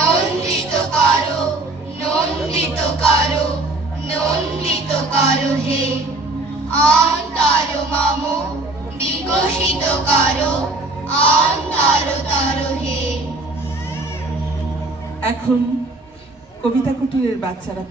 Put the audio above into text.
নন্দিত করো, নন্দিত করো, নন্দিত করো হে। অন্তর মম বিকশিত করো, অন্তরতর হে। এখন কবিতা কুটিরের বাচ্চারা